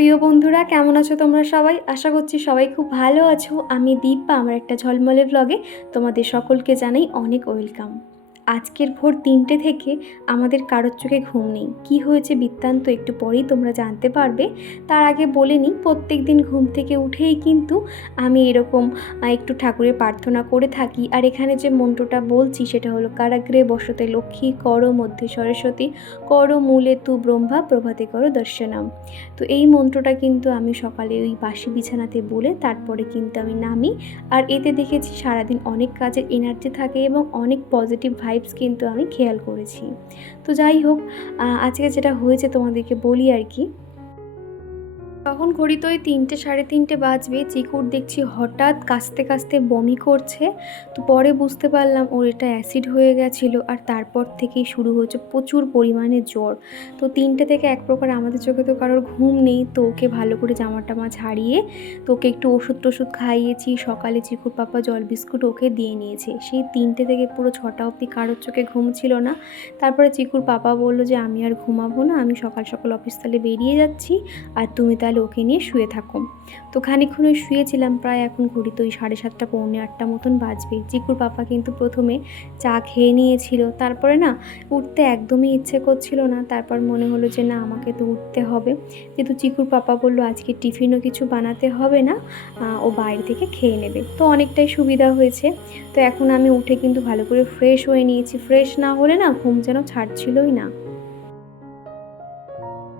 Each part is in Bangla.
প্রিয় বন্ধুরা, কেমন আছো তোমরা সবাই? আশা করছি সবাই খুব ভালো আছো। আমি দীপা, আমার একটা ঝলমলে ব্লগে তোমাদের সকলকে জানাই অনেক ওয়েলকাম আজকের ভোর তিনটে থেকে আমাদের কারোর চোখে ঘুম নেই। কী হয়েছে বৃত্তান্ত একটু পরেই তোমরা জানতে পারবে। তার আগে বলে নিই, প্রত্যেক দিন ঘুম থেকে উঠেই কিন্তু আমি এরকম একটু ঠাকুরের প্রার্থনা করে থাকি। আর এখানে যে মন্ত্রটা বলছি সেটা হলো কারাগ্রে বসতে লক্ষ্মী কর মধ্যে সরস্বতী, কর মূলে তু ব্রহ্মা, প্রভাতে কর দর্শনাম। তো এই মন্ত্রটা কিন্তু আমি সকালে ওই বাসি বিছানাতে বলে তারপরে কিন্তু আমি নামি। আর এতে দেখেছি সারাদিন অনেক কাজের এনার্জি থাকে এবং অনেক পজিটিভ ভাইবস কিন্তু আমি খেয়াল করেছি। তো যাই হোক আজকে যেটা হয়েছে তোমাদেরকে বলি আর কি তখন ঘড়িতে ওই তিনটে, সাড়ে তিনটে বাজবে। চিকুর দেখছি হঠাৎ কাস্তে কাস্তে বমি করছে। তো পরে বুঝতে পারলাম ওর এটা অ্যাসিড হয়ে গেছিল আর তারপর থেকেই শুরু হয়েছে প্রচুর পরিমাণে জ্বর। তো তিনটে থেকে এক প্রকার আমাদের চোখে তো কারোর ঘুম নেই। তো ওকে ভালো করে জামা টামা ঝাড়িয়ে, তো ওকে একটু ওষুধ টষুধ খাইয়েছি। সকালে চিকুর পাপা জল বিস্কুট ওকে দিয়ে নিয়েছে। সেই তিনটে থেকে পুরো ছটা অবধি কারোর চোখে ঘুম ছিল না। তারপরে চিকুর পাপা বলল যে, আমি আর ঘুমাবো না। আমি সকাল সকাল অফিস তাহলে বেরিয়ে যাচ্ছি। আর তুমি তাহলে ওকে নিয়ে শুয়ে থাকো তো খানিক্ষণ শুয়েছিলাম, প্রায় এখন ঘড়ি তো ওই সাড়ে সাতটা, পৌনে আটটা মতন বাজবে। চিকুর পাপা কিন্তু প্রথমে চা খেয়ে নিয়েছিল। তারপরে না, উঠতে একদমই ইচ্ছে করছিল না। তারপর মনে হলো যে না, আমাকে তো উঠতে হবে। যেহেতু চিকুর পাপা বলল, আজকে টিফিনও কিছু বানাতে হবে না ও বাইরে থেকে খেয়ে নেবে। তো অনেকটাই সুবিধা হয়েছে। তো এখন আমি উঠে কিন্তু ভালো করে ফ্রেশ হয়ে নিয়েছি। ফ্রেশ না হলে না, ঘুম যেন ছাড়ছিলই না।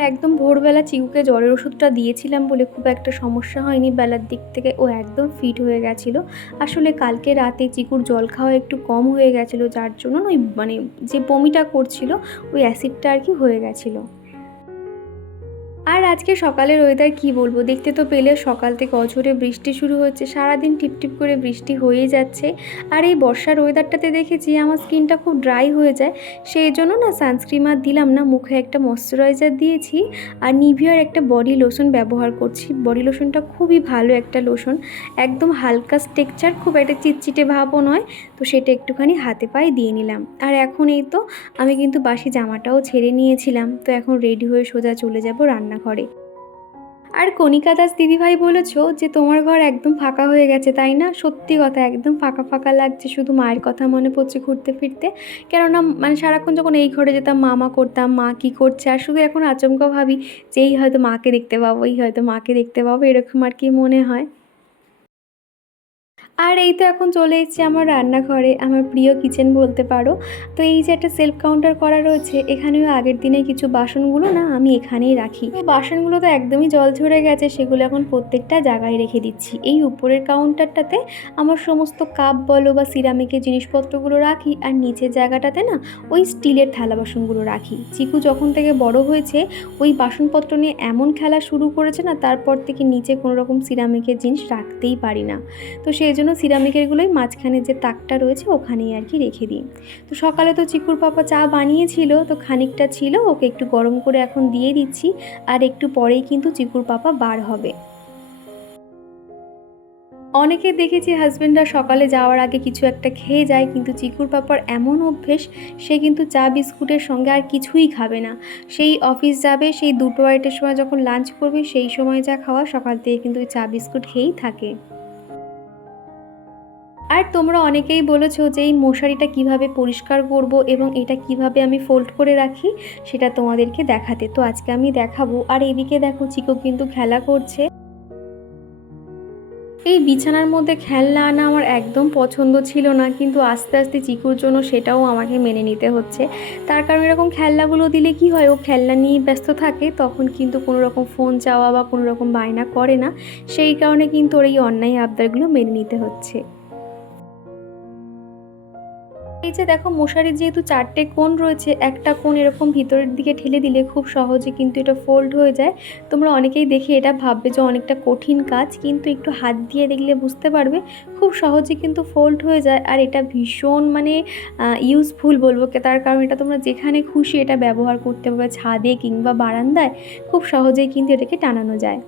একদম ভোরবেলা চিকুকে জ্বরের ওষুধটা দিয়েছিলাম বলে খুব একটা সমস্যা হয়নি। বেলার দিক থেকে ও একদম ফিট হয়ে গেছিল। আসলে কালকে রাতে চিকুর জল খাওয়া একটু কম হয়ে গেছিল, যার জন্য ওই মানে যে বমিটা করছিল, ওই অ্যাসিডটা আর কি হয়ে গেছিল। আর আজকে সকালের ওয়েদার কি বলব? দেখতে তো পেলে সকাল থেকে অঝরে বৃষ্টি শুরু হচ্ছে, সারাদিন টিপটিপ করে বৃষ্টি হয়েই যাচ্ছে। আর এই বর্ষার ওয়েদারটাতে দেখেছি আমার স্কিনটা খুব ড্রাই হয়ে যায় সেই জন্য না সানস্ক্রিন আর দিলাম না, মুখে একটা ময়শ্চারাইজার দিয়েছি আর নিভিয়ার একটা বডি লোশন ব্যবহার করছি। বডি লোশনটা খুবই ভালো একটা লোশন একদম হালকা স্টেকচার খুব একটা চিটচিটে ভাবও নয়, তো সেটা একটুখানি হাতে পায়ে দিয়ে নিলাম। আর এখন এই তো আমি কিন্তু বাসি জামাটাও ছেড়ে নিয়েছিলাম, তো এখন রেডি হয়ে সোজা চলে যাব রান্নাঘরে আর কণিকা দাস দিদিভাই বলেছ যে তোমার ঘর একদম ফাঁকা হয়ে গেছে, তাই না? সত্যি কথা, একদম ফাঁকা ফাঁকা লাগছে শুধু মায়ের কথা মনে পড়ছে ঘুরতে ফিরতে। কেননা মানে সারাক্ষণ যখন এই ঘরে যেতাম মামা করতাম, মা কী করছে? আর শুধু এখন আচমকা ভাবি যে এই হয়তো মাকে দেখতে পাবো, এই হয়তো মাকে দেখতে পাবো, এরকম আর কি মনে হয়। আর এই তো এখন চলে এসেছি আমার রান্নাঘরে, আমার প্রিয় কিচেন বলতে পারো। তো এই যে একটা সেলফ কাউন্টার করা রয়েছে, এখানেও আগের দিনে কিছু বাসনগুলো না আমি এখানেই রাখি। বাসনগুলো তো একদমই জল ঝরে গেছে, সেগুলো এখন প্রত্যেকটা জায়গায় রেখে দিচ্ছি। এই উপরের কাউন্টারটাতে আমার সমস্ত কাপ বলো বা সিরামিকের জিনিসপত্রগুলো রাখি, আর নিচের জায়গাটাতে না ওই স্টিলের থালা বাসনগুলো রাখি। চিকু যখন থেকে বড় হয়েছে, ওই বাসনপত্র নিয়ে এমন খেলা শুরু করেছে না, তারপর থেকে নিচে কোনো রকম সিরামিকের জিনিস রাখতেই পারি না। তো সেই জন্য সিরামিকেরগুলোই মাঝখানে যে তাকটা রয়েছে ওখানেই আর কি রেখে দিই। তো সকালে তো চিকুর পাপা চা বানিয়েছিল, তো খানিকটা ছিল, ওকে একটু গরম করে এখন দিয়ে দিচ্ছি, আর একটু পরেই কিন্তু চিকুর পাপা বার হবে। অনেকে দেখেছি হাজব্যান্ডরা সকালে যাওয়ার আগে কিছু একটা খেয়ে যায়, কিন্তু চিকুর পাপার এমন অভ্যেস, সে কিন্তু চা বিস্কুটের সঙ্গে আর কিছুই খাবে না। সেই অফিস যাবে, সেই দুটো আড়াইটের সময় যখন লাঞ্চ করবে, সেই সময় যা খাওয়া সকাল থেকে কিন্তু চা বিস্কুট খেয়েই থাকে। আর তোমরা অনেকেই বলেছ যে এই মশারিটা কীভাবে পরিষ্কার করব এবং এটা কীভাবে আমি ফোল্ড করে রাখি, সেটা তোমাদেরকে দেখাতে। তো আজকে আমি দেখাবো। আর এদিকে দেখো, চিকো কিন্তু খেলা করছে। এই বিছানার মধ্যে খেলনা আনা আমার একদম পছন্দ ছিল না, কিন্তু আস্তে আস্তে চিকুর জন্য সেটাও আমাকে মেনে নিতে হচ্ছে। তার কারণ এরকম খেলনাগুলো দিলে কি হয়, ও খেলনা নিয়ে ব্যস্ত থাকে, তখন কিন্তু কোনো রকম ফোন চাওয়া বা কোনো রকম বায়না করে না। সেই কারণে কিন্তু ওর এই অন্যায় আবদারগুলো মেনে নিতে হচ্ছে। এই যে দেখো মশারির যেহেতু চারটে কোণ রয়েছে, একটা কোণ এরকম ভিতরের দিকে ঠেলে দিলে খুব সহজে কিন্তু এটা ফোল্ড হয়ে যায়। তোমরা অনেকেই দেখে এটা ভাববে যে অনেকটা কঠিন কাজ, কিন্তু একটু হাত দিয়ে দেখলে বুঝতে পারবে, খুব সহজে কিন্তু ফোল্ড হয়ে যায়। আর এটা ভীষণ মানে ইউজফুল বলব, তার কারণ এটা তোমরা যেখানে খুশি এটা ব্যবহার করতে পারবে, ছাদে কিংবা বারান্দায়, খুব সহজেই কিন্তু এটাকে টানানো যায়।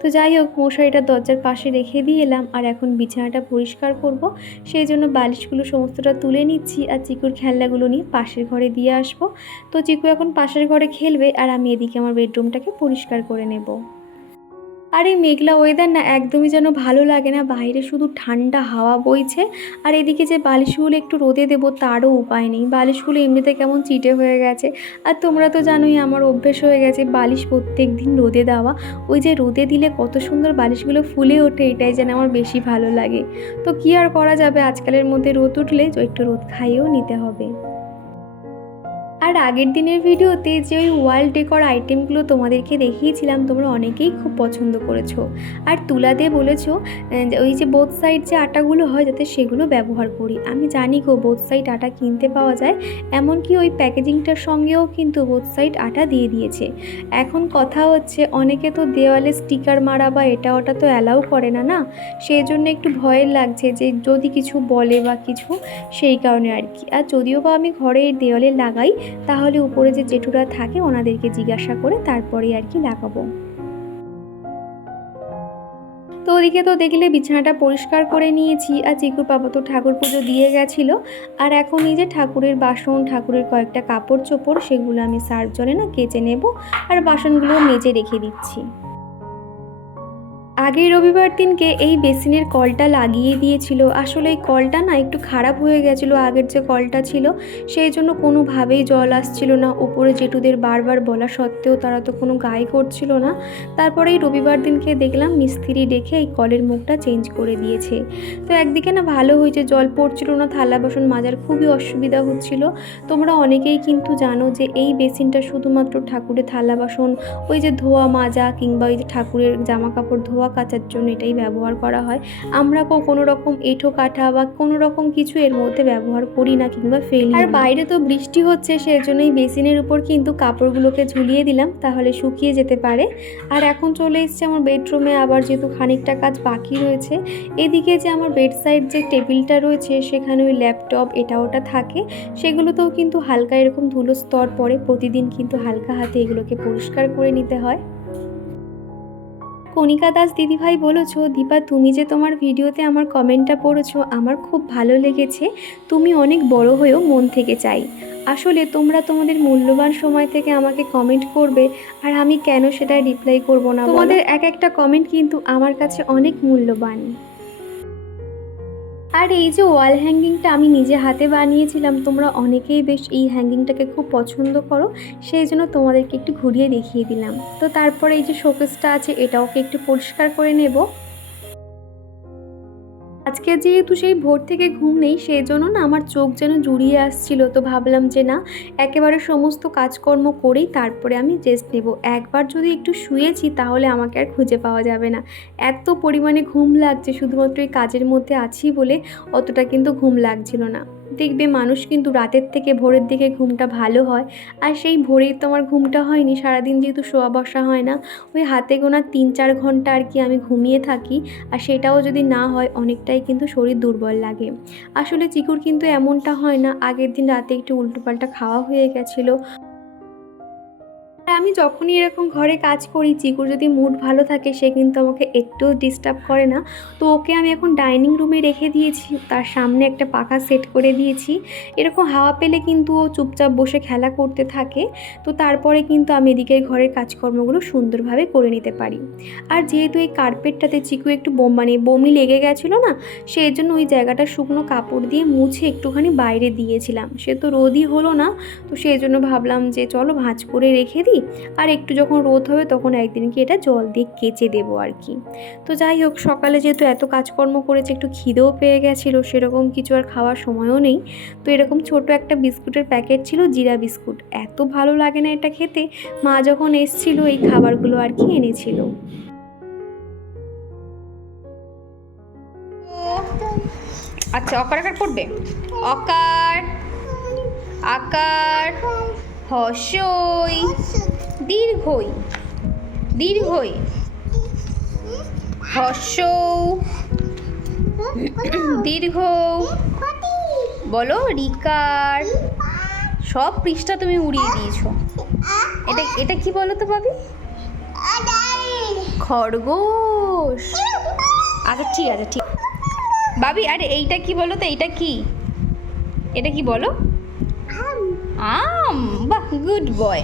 তো যাই হোক, মশারিটা দরজার পাশে রেখে দিয়ে এলাম আর এখন বিছানাটা পরিষ্কার করব। সেই জন্য বালিশগুলো সমস্তটা তুলে নিচ্ছি আর চিকুর খেলনাগুলো নিয়ে পাশের ঘরে দিয়ে আসব। তো চিকু এখন পাশের ঘরে খেলবে আর আমি এদিকে আমার বেডরুমটাকে পরিষ্কার করে নেব। আর এই মেঘলা ওয়েদার না একদমই যেন ভালো লাগে না। বাইরে শুধু ঠান্ডা হাওয়া বইছে। আর এদিকে যে বালিশগুলো একটু রোদে দেবো তারও উপায় নেই। বালিশগুলো এমনিতে কেমন চিটে হয়ে গেছে। আর তোমরা তো জানোই আমার অভ্যেস হয়ে গেছে বালিশ প্রত্যেক দিন রোদে দেওয়া। ওই যে রোদে দিলে কত সুন্দর বালিশগুলো ফুলে ওঠে, এটাই যেন আমার বেশি ভালো লাগে। তো কী আর করা যাবে? আজকালের মধ্যে রোদ উঠলে একটু রোদ খাইয়েও নিতে হবে। আর আগের দিনের ভিডিওতে যে ওই ওয়াল ডেকর আইটেমগুলো তোমাদেরকে দেখিয়েছিলাম, তোমরা অনেকেই খুব পছন্দ করেছ। আর তুলাতে বলেছ ওই যে বোথ সাইড যে আটাগুলো হয়, যাতে সেগুলো ব্যবহার করি। আমি জানি গো বোথ সাইড আটা কিনতে পাওয়া যায়, এমনকি ওই প্যাকেজিংটার সঙ্গেও কিন্তু বোথ সাইড আটা দিয়ে দিয়েছে। এখন কথা হচ্ছে, অনেকে তো দেওয়ালে স্টিকার মারা বা এটা ওটা তো অ্যালাউ করে না না? সেই জন্য একটু ভয়ের লাগছে যে যদি কিছু বলে বা কিছু, সেই কারণে আর কি। আর যদিও বা আমি ঘরে দেওয়ালে লাগাই তাহলে উপরে যে জেঠুরা থাকে ওনাদেরকে জিজ্ঞাসা করে তারপরে আর কি লাগাবো। তো ওদিকে তো দেখলে বিছানাটা পরিষ্কার করে নিয়েছি আর চিকুর বাবা তো ঠাকুর পুজো দিয়ে গেছিল, আর এখন এই যে ঠাকুরের বাসন, ঠাকুরের কয়েকটা কাপড় চোপড়, সেগুলো আমি সার্ফ জলে না কেচে নেব আর বাসনগুলো মেজে রেখে দিচ্ছি। আগের রবিবার দিনকে এই বেসিনের কলটা লাগিয়ে দিয়েছিল। আসলে এই কলটা না একটু খারাপ হয়ে গেছিল, আগের যে কলটা ছিল, সেই জন্য কোনোভাবেই জল আসছিল না। ওপরে জেঠুদের বারবার বলা সত্ত্বেও তারা তো কোনো গায়ে করছিল না। তারপরে এই রবিবার দিনকে দেখলাম মিস্ত্রি ডেকে এই কলের মুখটা চেঞ্জ করে দিয়েছে। তো একদিকে না ভালো হয়েছে, জল পড়ছিল না, থালা বাসন মাজার খুবই অসুবিধা হচ্ছিল। তোমরা অনেকেই কিন্তু জানো যে এই বেসিনটা শুধুমাত্র ঠাকুরের থালা বাসন, ওই যে ধোয়া মাজা কিংবা ওই যে ঠাকুরের জামা কাপড় ধোয়া কাচার জন্য এটাই ব্যবহার করা হয়। আমরা কো- কোনো রকম এঁঠো কাঠা বা কোনো রকম কিছু এর মধ্যে ব্যবহার করি না কিংবা ফেলি আর বাইরে তো বৃষ্টি হচ্ছে সেই জন্য এই বেসিনের উপর কিন্তু কাপড়গুলোকে ঝুলিয়ে দিলাম তাহলে শুকিয়ে যেতে পারে। আর এখন চলে এসছে আমার বেডরুমে আবার যেহেতু খানিকটা কাজ বাকি রয়েছে এদিকে যে আমার বেড সাইড যে টেবিলটা রয়েছে সেখানে ওই ল্যাপটপ এটা ওটা থাকে। সেগুলোতেও কিন্তু হালকা এরকম ধুলো স্তর পড়ে প্রতিদিন কিন্তু হালকা হাতে এগুলোকে পরিষ্কার করে নিতে হয়। কণিকা দাস দিদিভাই বলেছ, দীপা, তুমি যে তোমার ভিডিওতে আমার কমেন্টটা পড়েছো, আমার খুব ভালো লেগেছে। তুমি অনেক বড় হয়েও মন থেকে চাই। আসলে তোমরা তোমাদের মূল্যবান সময় থেকে আমাকে কমেন্ট করবে, আর আমি কেন সেটা রিপ্লাই করব না তোমাদের এক একটা কমেন্ট কিন্তু আমার কাছে অনেক মূল্যবান। আর এই যে ওয়াল হ্যাঙ্গিংটা আমি নিজে হাতে বানিয়েছিলাম, তোমরা অনেকেই বেশ এই হ্যাঙ্গিংটাকে খুব পছন্দ করো, সেই জন্য তোমাদেরকে একটু ঘুরিয়ে দেখিয়ে দিলাম। তো তারপরে এই যে শোকেসটা আছে এটাওকে একটু পরিষ্কার করে নেব। আজকে যেহেতু সেই ভোর থেকে ঘুম নেই, সেই জন্য না আমার চোখ যেন জুড়িয়ে আসছিল। তো ভাবলাম যে না, একেবারে সমস্ত কাজকর্ম করেই তারপরে আমি রেস্ট নেব। একবার যদি একটু শুয়েছি তাহলে আমাকে আর খুঁজে পাওয়া যাবে না। এত পরিমাণে ঘুম লাগছে, শুধুমাত্র এই কাজের মধ্যে আছি বলে অতটা কিন্তু ঘুম লাগছিল না। দেখবে মানুষ কিন্তু রাতের থেকে ভোরের দিকে ঘুমটা ভালো হয়। আর সেই ভোরেই তো আমার ঘুমটা হয়নি, সারাদিন যেহেতু শোয়া বসা হয় না, ওই হাতে গোনা তিন চার ঘণ্টা আর কি আমি ঘুমিয়ে থাকি। আর সেটাও যদি না হয়, অনেকটাই কিন্তু শরীর দুর্বল লাগে। আসলে চিকুর কিন্তু এমনটা হয় না, আগের দিন রাতে একটু উল্টোপাল্টা খাওয়া হয়ে গেছিল। আমি যখনই এরকম ঘরে কাজ করি, চিকুর যদি মুড ভালো থাকে, সে কিন্তু আমাকে একটুও ডিস্টার্ব করে না। তো ওকে আমি এখন ডাইনিং রুমে রেখে দিয়েছি, তার সামনে একটা পাখা সেট করে দিয়েছি। এরকম হাওয়া পেলে কিন্তু ও চুপচাপ বসে খেলা করতে থাকে। তো তারপরে কিন্তু আমি এদিকের ঘরের কাজকর্মগুলো সুন্দরভাবে করে নিতে পারি। আর যেহেতু এই কার্পেটটাতে চিকু একটু বোম মানে বমি লেগে গেছিল না, সেই জন্য ওই জায়গাটা শুকনো কাপড় দিয়ে মুছে একটুখানি বাইরে দিয়েছিলাম। সে তো রোদই হলো না, তো সেই জন্য ভাবলাম যে চলো ভাঁজ করে রেখে দিই। আর একটু যখন রোদ হবে তখন একদিন কি এটা জল দিয়ে কেচে দেবো আর কি। তো যাই হোক, সকালে যেহেতু এত কাজকর্ম করেছে, একটু খিদেও পেয়ে গেছিল, সেরকম কিছু আর খাওয়ার সময়ও নেই। তো এরকম ছোট একটা বিস্কুটের প্যাকেট ছিল, জিরা বিস্কুট। এত ভালো লাগে না এটা খেতে। মা যখন এসছিল, এই খাবারগুলো আর কি এনেছিল। আচ্ছা অকার আকার পড়বে অকার, আকার। হসই। দীর্ঘই। দীর্ঘই। হসৌ। দীর্ঘ বলো, রিকার। সব পৃষ্ঠা তুমি উড়িয়ে দিয়েছ। এটা এটা কি বলো তো ভাবি? খরগোশ। আচ্ছা ঠিক আছে, ঠিক। বাবি আরে এইটা কি বলো তো এইটা কি? এটা কি বলো? আম। বাহ গুড বয়।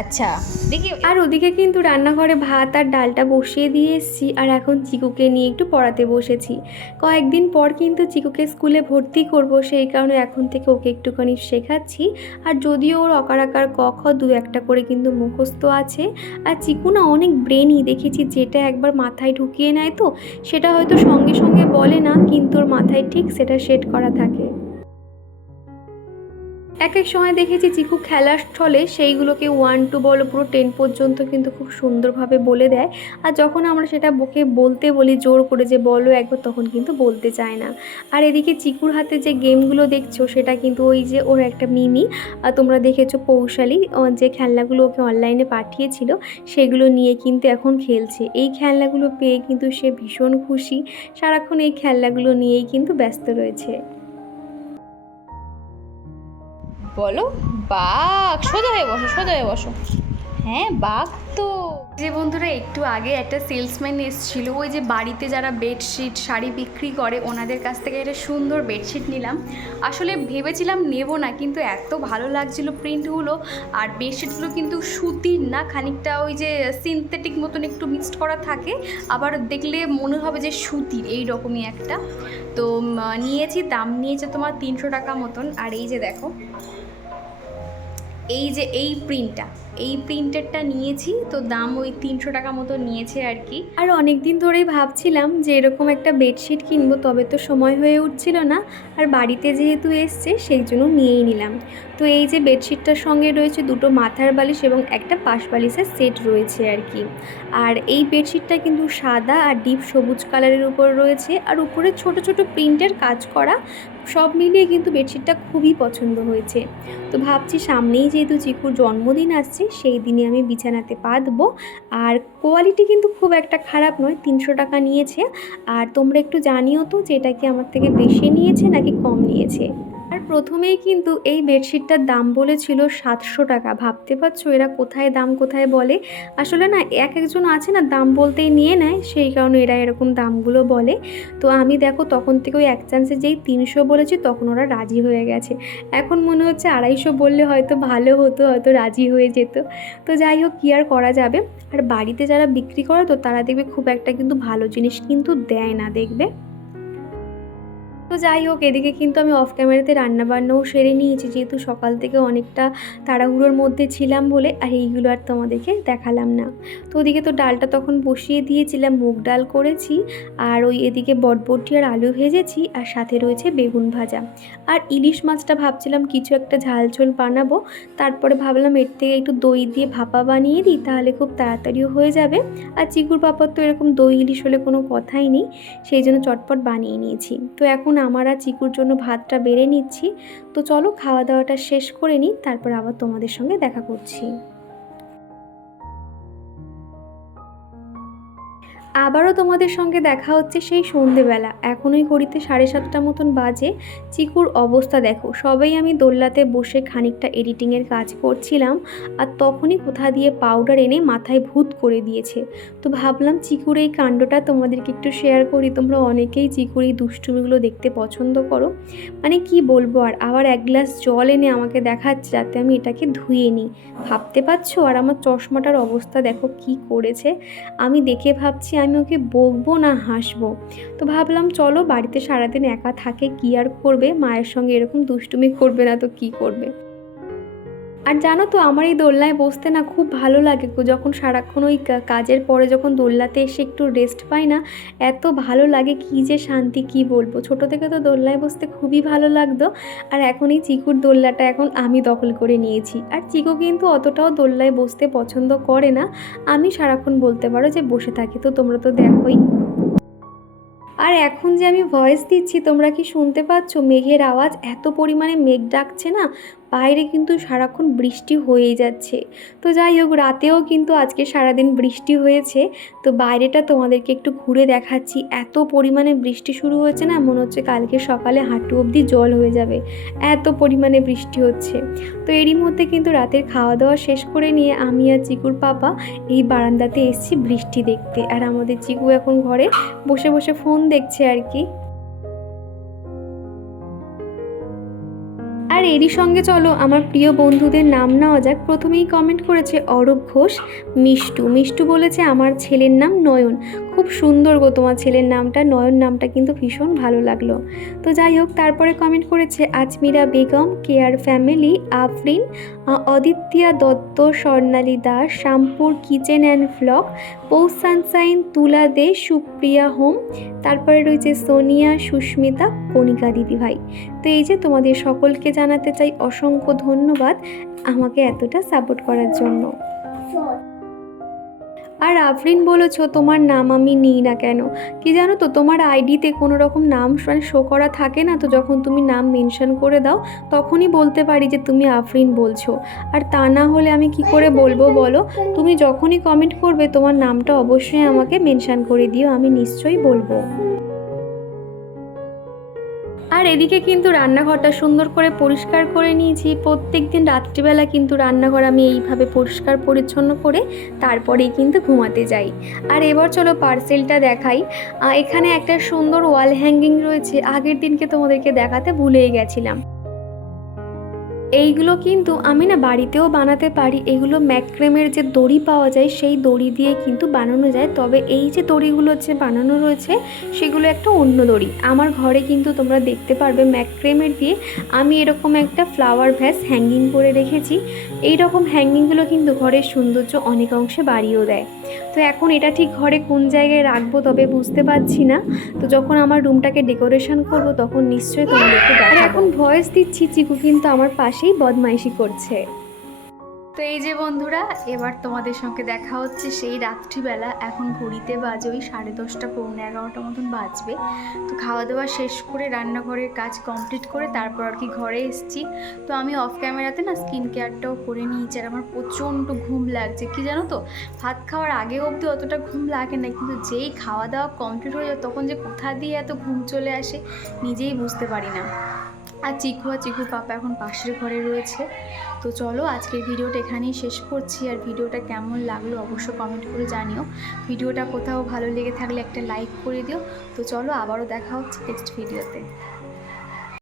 আচ্ছা দেখি। আর ওদিকে কিন্তু রান্নাঘরে ভাত আর ডালটা বসিয়ে দিয়ে এসেছি, আর এখন চিকুকে নিয়ে একটু পড়াতে বসেছি। কয়েকদিন পর কিন্তু চিকুকে স্কুলে ভর্তি করব, সেই কারণে এখন থেকে ওকে একটুখানি শেখাচ্ছি। আর যদিও ওর অকার আকার ক, খ দু একটা করে কিন্তু মুখস্থ আছে, আর চিকু না অনেক ব্রেনই দেখেছি যেটা একবার মাথায় ঢুকিয়ে নেয় তো, সেটা হয়তো সঙ্গে সঙ্গে বলে না, কিন্তু ওর মাথায় ঠিক সেটা সেট করা থাকে। এক এক সময় দেখেছি চিকু খেলার স্থলে সেইগুলোকে ওয়ান টু বলো পুরো টেন পর্যন্ত কিন্তু খুব সুন্দরভাবে বলে দেয়। আর যখন আমরা সেটা বুকে বলতে বলি, জোর করে যে বলো একবার, তখন কিন্তু বলতে চায় না। আর এদিকে চিকুর হাতে যে গেমগুলো দেখছ, সেটা কিন্তু ওই যে ওর একটা মিমি আর তোমরা দেখেছ পৌশালী ও যে খেলনাগুলো ওকে অনলাইনে পাঠিয়েছিল, সেগুলো নিয়ে কিন্তু এখন খেলছে। এই খেলনাগুলো পেয়ে কিন্তু সে ভীষণ খুশি। সারাক্ষণ এই খেলনাগুলো নিয়েই কিন্তু ব্যস্ত রয়েছে। বলো, বাঘ। সোজা হয়ে বসো, সোজা হয়ে বসো। হ্যাঁ বাঘ তো। যে বন্ধুরা, একটু আগে একটা সেলসম্যান এসেছিল। ওই যে বাড়িতে যারা বেডশিট শাড়ি বিক্রি করে, ওনাদের কাছ থেকে একটা সুন্দর বেডশিট নিলাম। আসলে ভেবেছিলাম নেব না, কিন্তু এত ভালো লাগছিল প্রিন্টগুলো আর বেডশিটগুলো কিন্তু সুতির না, খানিকটা ওই যে সিনথেটিক মতন একটু মিক্সড করা থাকে। আবার দেখলে মনে হবে যে সুতির এই রকমই একটা। তো নিয়েছি, দাম নিয়েছে তোমার তিনশো টাকা মতন। আর এই যে দেখো এই যে এই প্রিন্টটা এই প্রিন্টারটা নিয়েছি, তো দাম ওই তিনশো টাকা মতো নিয়েছে আর কি। আর অনেক দিন ধরেই ভাবছিলাম যে এরকম একটা বেডশিট কিনবো, তবে তো সময় হয়ে উঠছিল না। আর বাড়িতে যেহেতু এসছে, সেই জন্য নিয়েই নিলাম। তো এই যে বেডশিটটার সঙ্গে রয়েছে দুটো মাথার বালিশ এবং একটা পাশ বালিশের সেট রয়েছে আর কি। আর এই বেডশিটটা কিন্তু সাদা আর ডিপ সবুজ কালারের উপর রয়েছে। আর উপরে ছোট ছোট প্রিন্টের কাজ করা, সব মিলিয়ে কিন্তু বেডশিটটা খুবই পছন্দ হয়েছে। তো ভাবছি সামনেই যেহেতু চিকুর জন্মদিন আসছে সেই দিনে আমি বিছানাতে পা দেবো আর কোয়ালিটি কিন্তু খুব একটা খারাপ নয়, তিনশো টাকা নিয়েছে। আর তোমরা একটু জানিও তো যে এটা কি আমার থেকে বেশি নিয়েছে নাকি কম নিয়েছে? প্রথমেই কিন্তু এই বেডশিটটার দাম বলেছিল সাতশো টাকা। ভাবতে পারছ এরা কোথায় দাম কোথায় বলে? আসলে না, এক একজন আছে না, দাম বলতেই নিয়ে নেয়, সেই কারণে এরা এরকম দামগুলো বলে। তো আমি দেখো তখন থেকে ওই এক চান্সে যেই তিনশো বলেছি, তখন ওরা রাজি হয়ে গেছে। এখন মনে হচ্ছে আড়াইশো বললে হয়তো ভালো হতো, হয়তো রাজি হয়ে যেত। তো যাই হোক, কী আর করা যাবে? আর বাড়িতে যারা বিক্রি করে তো তারা দেখবে খুব একটা কিন্তু ভালো জিনিস কিন্তু দেয় না, দেখবে? তো যাই হোক, এদিকে কিন্তু আমি অফ ক্যামেরাতে রান্নাবান্নাও সেরে নিয়েছি। যেহেতু সকাল থেকে অনেকটা তাড়াহুড়োর মধ্যে ছিলাম বলে আর এইগুলো আর তোমাদেরকে দেখালাম না। তো ওদিকে তো ডালটা তখন বসিয়ে দিয়েছিলাম, মুগ ডাল করেছি আর ওই এদিকে বটবটি আর আলু ভেজেছি আর সাথে রয়েছে বেগুন ভাজা। আর ইলিশ মাছটা ভাবছিলাম কিছু একটা ঝাল ঝোল বানাবো, তারপরে ভাবলাম এর থেকে একটু দই দিয়ে ভাপা বানিয়ে দিই, তাহলে খুব তাড়াতাড়িও হয়ে যাবে। আর চিকুর পাপার তো এরকম দই ইলিশ হলে কোনো কথাই নেই, সেই জন্য চটপট বানিয়ে নিয়েছি। তো এখন আমার আর চিকুর জন্য ভাতটা বেড়ে নিচ্ছি। তো চলো খাওয়া দাওয়াটা শেষ করে নিই, তারপর আবার তোমাদের সঙ্গে দেখা করছি। আবারও তোমাদের সঙ্গে দেখা হচ্ছে সেই সন্ধেবেলা। এখনই ঘড়িতে সাড়ে সাতটা মতন বাজে। চিকুর অবস্থা দেখো। সবাই আমি দোল্লাতে বসে খানিকটা এডিটিংয়ের কাজ করছিলাম আর তখনই কোথা দিয়ে পাউডার এনে মাথায় ভূত করে দিয়েছে। তো ভাবলাম চিকুর এই কাণ্ডটা তোমাদেরকে একটু শেয়ার করি। তোমরা অনেকেই চিকুর এই দুষ্টুমিগুলো দেখতে পছন্দ করো। মানে কি বলব আর, আবার এক গ্লাস জল এনে আমাকে দেখাচ্ছে যাতে আমি এটাকে ধুয়ে নিই। ভাবতে পারছ? আর আমার চশমাটার অবস্থা দেখো কি করেছে। আমি দেখে ভাবছি আমি ওকে বকবো না হাসবো। তো ভাবলাম, চলো, বাড়িতে সারাদিন একা থাকে, কি আর করবে? মায়ের সঙ্গে এরকম দুষ্টুমি করবে না তো কি করবে? আর জানো তো, আমার এই দোলনায় বসতে না খুব ভালো লাগে যখন সারাক্ষণ ওই কাজের পরে যখন দোলনাতে এসে একটু রেস্ট পাই না, এত ভালো লাগে কি যে শান্তি কি বলব। ছোট থেকে তো দোলনায় বসতে খুবই ভালো লাগতো। আর এখন এই চিকুর দোলনাটা এখন আমি দখল করে নিয়েছি। আর চিকু কিন্তু অতটাও দোলনায় বসতে পছন্দ করে না। আমি সারাক্ষণ বলতে পারো যে বসে থাকি, তো তোমরা তো দেখোই। আর এখন যে আমি ভয়েস দিচ্ছি, তোমরা কি শুনতে পাচ্ছ? মেঘের আওয়াজ এত পরিমাণে মেঘ ডাকছে না? বাইরে কিন্তু সারাক্ষণ বৃষ্টি হয়েই যাচ্ছে। তো যাই হোক, রাতেও কিন্তু আজকে সারাদিন বৃষ্টি হয়েছে। তো বাইরেটা তোমাদেরকে একটু ঘুরে দেখাচ্ছি। এত পরিমাণে বৃষ্টি শুরু হয়েছে না, মনে হচ্ছে কালকে সকালে হাঁটু অবধি জল হয়ে যাবে। এত পরিমাণে বৃষ্টি হচ্ছে। তো এরই মধ্যে কিন্তু রাতের খাওয়া দাওয়া শেষ করে নিয়ে আমি আর চিকুর পাপা এই বারান্দাতে এসেছি বৃষ্টি দেখতে। আর আমাদের চিকু এখন ঘরে বসে বসে ফোন দেখছে আর কি। আর এরই সঙ্গে চলো, আমার প্রিয় বন্ধুদের নাম নেওয়া যাক। প্রথমেই কমেন্ট করেছে অরূপ ঘোষ, মিষ্টু। মিষ্টু বলেছে, আমার ছেলের নাম নয়ন। খুব সুন্দর গো তোমার ছেলের নামটা, নয়ন নামটা কিন্তু ভীষণ ভালো লাগল। তো যাই হোক, তারপরে কমেন্ট করেছে, Azmira Begum, care family, Afrin Aditya Dutta, Swarnali Das, Shyampur kitchen and vlog Poush sunshine Tula De, Supriya home, তারপরে রয়েছে সোনিয়া, সুস্মিতা, কণিকা দিদি ভাই তো এই যে তোমাদের সকলকে জানাতে চাই অসংখ্য ধন্যবাদ আমাকে এতটা সাপোর্ট করার জন্য। আর আফরিন বলেছ, তোমার নাম আমি নিই না কেন? কি জানো তো, তোমার আইডিতে কোনো রকম নাম মানে শো করা থাকে না, তো যখন তুমি নাম মেনশন করে দাও, তখনই বলতে পারি যে তুমি আফরিন বলছো। আর তা না হলে আমি কি করে বলব বলো? তুমি যখনই কমেন্ট করবে, তোমার নামটা অবশ্যই আমাকে মেনশন করে দিও, আমি নিশ্চয়ই বলব। আর এদিকে কিন্তু রান্নাঘরটা সুন্দর করে পরিষ্কার করে নিয়েছি। প্রত্যেক দিন রাত্রিবেলা কিন্তু রান্নাঘর আমি এইভাবে পরিষ্কার পরিচ্ছন্ন করে তারপরেই কিন্তু ঘুমাতে যাই। আর এবার চলো পার্সেলটা দেখাই। এখানে একটা সুন্দর ওয়াল হ্যাঙ্গিং রয়েছে। আগের দিনকে তোমাদেরকে দেখাতে ভুলেই গেছিলাম। এইগুলো কিন্তু আমি না বাড়িতেও বানাতে পারি। এগুলো ম্যাক্রেমের যে দড়ি পাওয়া যায়, সেই দড়ি দিয়ে কিন্তু বানানো যায়। তবে এই যে দড়িগুলো যে বানানো রয়েছে, সেগুলো একটা অন্য দড়ি। আমার ঘরে কিন্তু তোমরা দেখতে পারবে, ম্যাক্রেমের দিয়ে আমি এরকম একটা ফ্লাওয়ার ভ্যাস হ্যাঙ্গিং করে রেখেছি। এই রকম হ্যাঙ্গিংগুলো কিন্তু ঘরের সৌন্দর্য অনেক অংশে বাড়িয়েও দেয়। তো এখন এটা ঠিক ঘরে কোন জায়গায় রাখব তবে বুঝতে পারছি না। তো যখন আমার রুমটাকে ডেকোরেশন করব তখন নিশ্চয়ই তোমাদেরকে দেখাবো। এখন ভয়েস দিচ্ছি চিকু কিন্তু আমার পাশেই বদমাইশি করছে। তো এই যে বন্ধুরা, এবার তোমাদের সঙ্গে দেখা হচ্ছে সেই রাত্রিবেলা। এখন ঘড়িতে বাজে ওই সাড়ে দশটা, পৌনে এগারোটা মতন বাজবে। তো খাওয়া দাওয়া শেষ করে রান্নাঘরের কাজ কমপ্লিট করে তারপর আর কি ঘরে এসেছি। তো আমি অফ ক্যামেরাতে না স্কিন কেয়ারটাও করে নিয়েছি আর আমার প্রচণ্ড ঘুম লাগছে। কি জানো তো? ভাত খাওয়ার আগে অবধি অতটা ঘুম লাগে না, কিন্তু যেই খাওয়া দাওয়া কমপ্লিট হয়ে যায়, তখন যে কোথা দিয়ে এত ঘুম চলে আসে নিজেই বুঝতে পারি না। আর চিকু আর চিকু পাপা এখন পাশের ঘরে রয়েছে। তো চলো আজকের ভিডিওটা এখানেই শেষ করছি। আর ভিডিওটা কেমন লাগল অবশ্য কমেন্ট করে জানিও। ভিডিওটা কোথাও ভালো লেগে থাকলে একটা লাইক করে দিও। তো চলো আবারও দেখা হচ্ছে নেক্সট ভিডিওতে